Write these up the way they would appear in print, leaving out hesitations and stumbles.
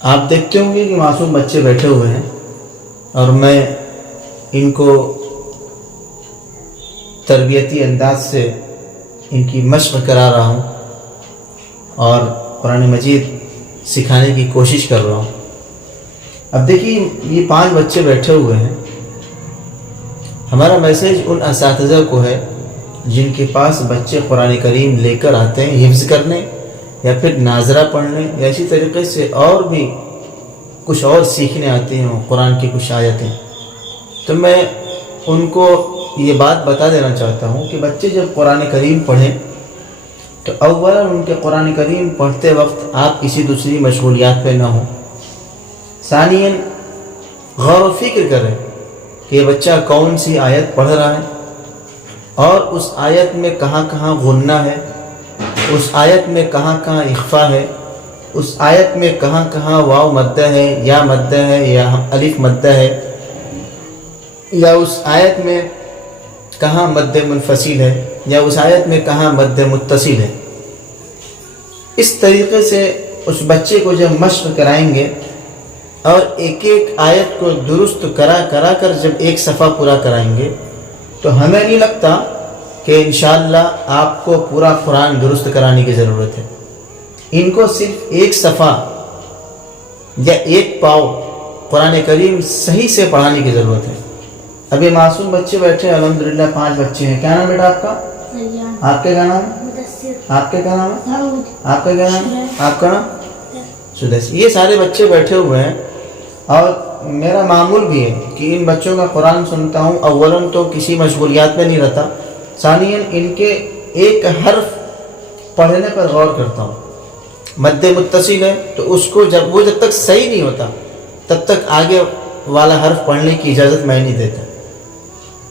آپ دیکھتے ہوں گے کہ معصوم بچے بیٹھے ہوئے ہیں اور میں ان کو تربیتی انداز سے ان کی مشق کرا رہا ہوں اور قرآن مجید سکھانے کی کوشش کر رہا ہوں۔ اب دیکھیے یہ 5 بچے بیٹھے ہوئے ہیں۔ ہمارا میسیج ان اساتذہ کو ہے جن کے پاس بچے قرآن کریم لے کر آتے ہیں حفظ کرنے یا پھر ناظرہ پڑھنے یا اسی طریقے سے اور بھی کچھ اور سیکھنے آتے ہیں قرآن کی کچھ آیتیں، تو میں ان کو یہ بات بتا دینا چاہتا ہوں کہ بچے جب قرآن کریم پڑھیں تو اولا ان کے قرآن کریم پڑھتے وقت آپ کسی دوسری مشغولیات پہ نہ ہوں۔ ثانیاً غور و فکر کریں کہ یہ بچہ کون سی آیت پڑھ رہا ہے اور اس آیت میں کہاں کہاں غنہ ہے، اس آیت میں کہاں کہاں اخفا ہے، اس آیت میں کہاں کہاں واو مدہ ہے یا مدہ ہے یا الف مدہ ہے، یا اس آیت میں کہاں مد منفصل ہے یا اس آیت میں کہاں مد متصل ہے۔ اس طریقے سے اس بچے کو جب مشق کرائیں گے اور ایک ایک آیت کو درست کرا کر جب ایک صفحہ پورا کرائیں گے تو ہمیں نہیں لگتا کہ انشاءاللہ آپ کو پورا قرآن درست کرانے کی ضرورت ہے۔ ان کو صرف ایک صفحہ یا ایک پاؤ قرآن کریم صحیح سے پڑھانے کی ضرورت ہے۔ ابھی معصوم بچے بیٹھے ہیں، الحمدللہ 5 بچے ہیں۔ کیا نام بیٹا آپ کا؟ آپ کا کیا نام ہے؟ آپ کا کیا نام ہے؟ آپ کا کیا نام ہے؟ آپ کا نام سدیس۔ یہ سارے بچے بیٹھے ہوئے ہیں اور میرا معمول بھی ہے کہ ان بچوں کا قرآن سنتا ہوں، اولاً تو کسی مشغولیات میں نہیں رہتا، ثانیاً ان کے ایک حرف پڑھنے پر غور کرتا ہوں۔ مد متصل ہے تو اس کو جب تک صحیح نہیں ہوتا تب تک آگے والا حرف پڑھنے کی اجازت میں نہیں دیتا۔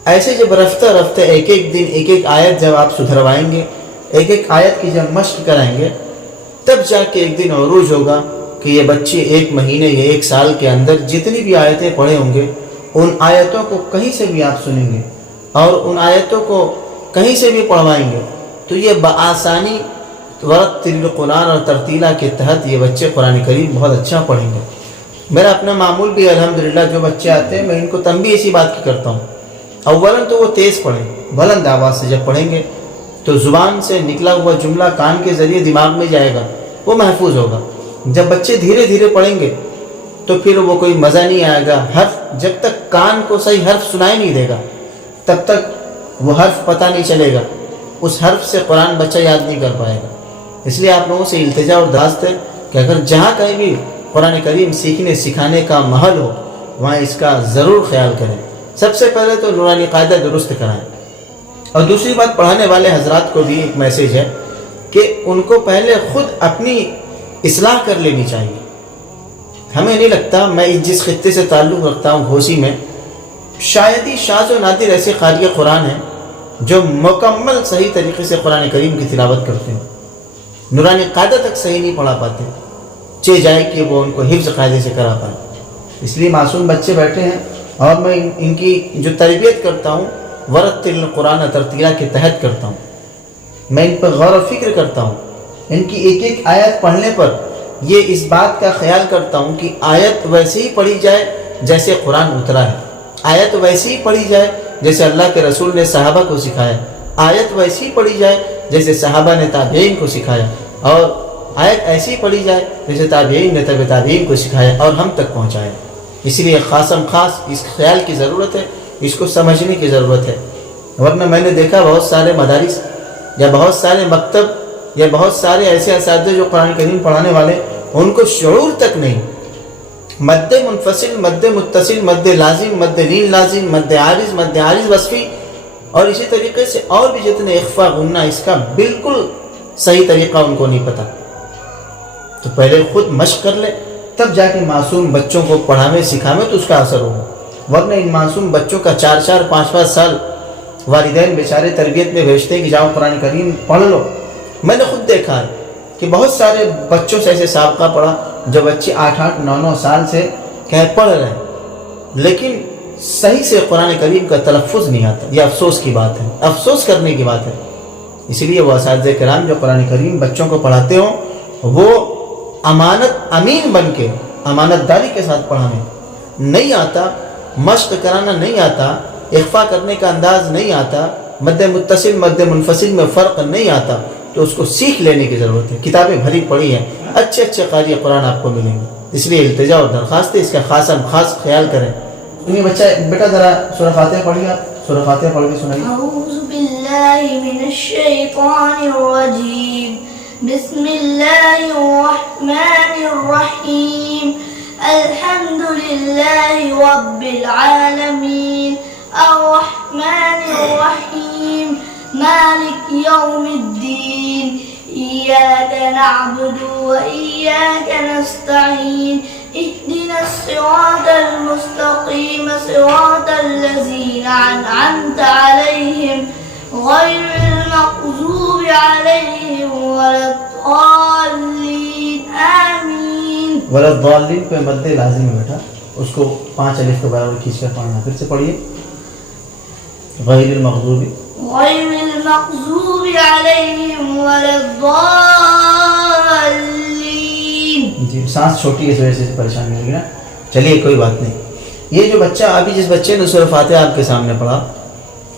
ایسے جب رفتہ رفتہ ایک ایک دن ایک ایک آیت جب آپ سدھروائیں گے، ایک ایک آیت کی جب مشق کرائیں گے، تب جا کے ایک دن عروج ہوگا کہ یہ بچے 1 مہینے یا 1 سال کے اندر جتنی بھی آیتیں پڑھے ہوں گے ان آیتوں کو کہیں سے بھی آپ سنیں گے اور ان آیتوں کو کہیں سے بھی پڑھوائیں گے تو یہ بآسانی ورتل القرآن اور ترتیلہ کے تحت یہ بچے قرآن کریم بہت اچھا پڑھیں گے۔ میرا اپنا معمول بھی الحمدللہ جو بچے آتے ہیں میں ان کو تنبیہ اسی بات کی کرتا ہوں، اولاً تو وہ تیز پڑھیں، بلند آواز سے جب پڑھیں گے تو زبان سے نکلا ہوا جملہ کان کے ذریعے دماغ میں جائے گا، وہ محفوظ ہوگا۔ جب بچے دھیرے دھیرے پڑھیں گے تو پھر وہ کوئی مزہ نہیں آئے گا، حرف جب تک کان کو صحیح حرف سنائی نہیں دے گا تب تک وہ حرف پتہ نہیں چلے گا، اس حرف سے قرآن بچہ یاد نہیں کر پائے گا۔ اس لیے آپ لوگوں سے التجا اور درخواست ہے کہ اگر جہاں کہیں بھی قرآن کریم سیکھنے سکھانے کا محل ہو وہاں اس کا ضرور خیال کریں۔ سب سے پہلے تو نورانی قاعدہ درست کرائیں، اور دوسری بات پڑھانے والے حضرات کو بھی ایک میسیج ہے کہ ان کو پہلے خود اپنی اصلاح کر لینی چاہیے۔ ہمیں نہیں لگتا، میں جس خطے سے تعلق رکھتا ہوں گھوسی میں، شاید ہی شاذ و نادر ایسے قاری قرآن ہیں جو مکمل صحیح طریقے سے قرآن کریم کی تلاوت کرتے ہیں، نورانی قاعدہ تک صحیح نہیں پڑھا پاتے، چاہے جائے کہ وہ ان کو حفظ قاعدے سے کرا پائے۔ اس لیے معصوم بچے بیٹھے ہیں اور میں ان کی جو تربیت کرتا ہوں ورتل القرآن ترتیلہ کے تحت کرتا ہوں، میں ان پر غور و فکر کرتا ہوں، ان کی ایک ایک آیت پڑھنے پر یہ اس بات کا خیال کرتا ہوں کہ آیت ویسے ہی پڑھی جائے جیسے قرآن اترا ہے، آیت ویسے ہی پڑھی جائے جیسے اللہ کے رسول نے صحابہ کو سکھایا، آیت ویسے ہی پڑھی جائے جیسے صحابہ نے تابعین کو سکھایا، اور آیت ایسی پڑھی جائے جیسے تابعین نے تبع تابعین کو سکھایا اور ہم تک پہنچایا۔ اس لیے خاصم خاص اس خیال کی ضرورت ہے، اس کو سمجھنے کی ضرورت ہے، ورنہ میں نے دیکھا بہت سارے مدارس یا بہت سارے مکتب یا بہت سارے ایسے اساتذہ جو قرآن کریم پڑھانے والے ان کو شعور تک نہیں، مد منفصل، مد متصل، مد لازم، مد نیل لازم، مد عارض وصفی اور اسی طریقے سے اور بھی جتنے اخفا غنہ، اس کا بالکل صحیح طریقہ ان کو نہیں پتہ۔ تو پہلے خود مشق کر لے تب جا کے معصوم بچوں کو پڑھاویں سکھاویں تو اس کا اثر ہوگا، ورنہ ان معصوم بچوں کا 4 5 سال والدین بیچارے تربیت میں بھیجتے ہیں کہ جاؤ قرآن کریم پڑھ لو۔ میں نے خود دیکھا ہے کہ بہت سارے بچوں سے ایسے سابقہ پڑھا جو بچے 8 9 سال سے پڑھ رہے ہیں لیکن صحیح سے قرآن کریم کا تلفظ نہیں آتا۔ یہ افسوس کی بات ہے، افسوس کرنے کی بات ہے۔ اس لیے وہ اساتذہ کرام جو قرآن کریم بچوں کو پڑھاتے ہوں وہ امانت امین بن کے امانت داری کے ساتھ پڑھانے. نہیں آتا، مشق کرانا نہیں آتا، اخفا کرنے کا انداز نہیں آتا، مد متصل مد منفصل میں فرق نہیں آتا، تو اس کو سیکھ لینے کی ضرورت ہے. کتابیں بھری پڑی ہیں، اچھے اچھے قاری قرآن آپ کو ملیں گے. اس لیے التجا اور درخواست ہے، اس کا خاص خیال کریں. یہ بچہ بیٹا ذرا سورہ فاتحہ پڑھیے، سورہ فاتحہ پڑھ کے سنائیے. اعوذ باللہ من الشیطان الرجیم، بسم اللہ الرحمن الرحیم، الحمد للہ رب العالمین، الرحمن الرحیم، مالک یوم الدین، ایاک نعبد و ایاک نستعین، اهدنا الصراط المستقیم صراط الذین انعمت علیہم غیر المغضوب علیہم ولا الضالین آمین. ولا الضالین پہ مد لازم ہے بیٹا، اس کو 5 الف کے برابر کھینچ کر پڑھنا. پھر سے پڑھیے. غیر المغضوب علیہم ولا الضالین. جی سانس چھوٹی اس وجہ سے پریشانی ہوگی نا. چلیے کوئی بات نہیں. یہ جو بچہ ابھی جس بچے نے سورہ فاتحہ آپ کے سامنے پڑھا،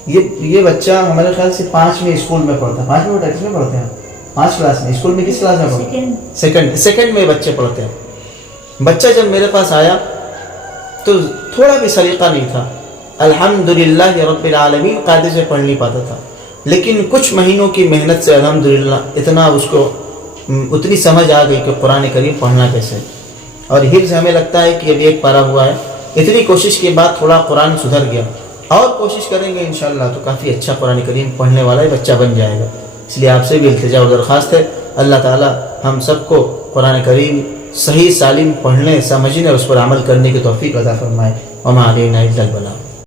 یہ بچہ ہمارے خیال سے 5ویں اسکول میں پڑھتا ہے. 5ویں بیٹا کس میں پڑھتے ہیں؟ 5 کلاس میں. اسکول میں کس کلاس میں پڑھتے ہیں؟ سیکنڈ میں بچے پڑھتے ہیں. بچہ جب میرے پاس آیا تو تھوڑا بھی سلیقہ نہیں تھا. الحمدللہ رب العالمین قاعدے سے پڑھ نہیں پاتا تھا، لیکن کچھ مہینوں کی محنت سے الحمدللہ اتنا اس کو اتنی سمجھ آ گئی کہ قرآن کریم پڑھنا کیسے. اور حفظ ہمیں لگتا ہے کہ ابھی 1 پارہ ہوا ہے. اتنی کوشش کے بعد تھوڑا قرآن سدھر گیا. اور کوشش کریں گے انشاءاللہ تو کافی اچھا قرآن کریم پڑھنے والا ہی بچہ بن جائے گا. اس لیے آپ سے بھی التجا اور درخواست ہے، اللہ تعالی ہم سب کو قرآن کریم صحیح سالم پڑھنے، سمجھنے اور اس پر عمل کرنے کی توفیق عطا فرمائے. وما علینا الا البلاغ.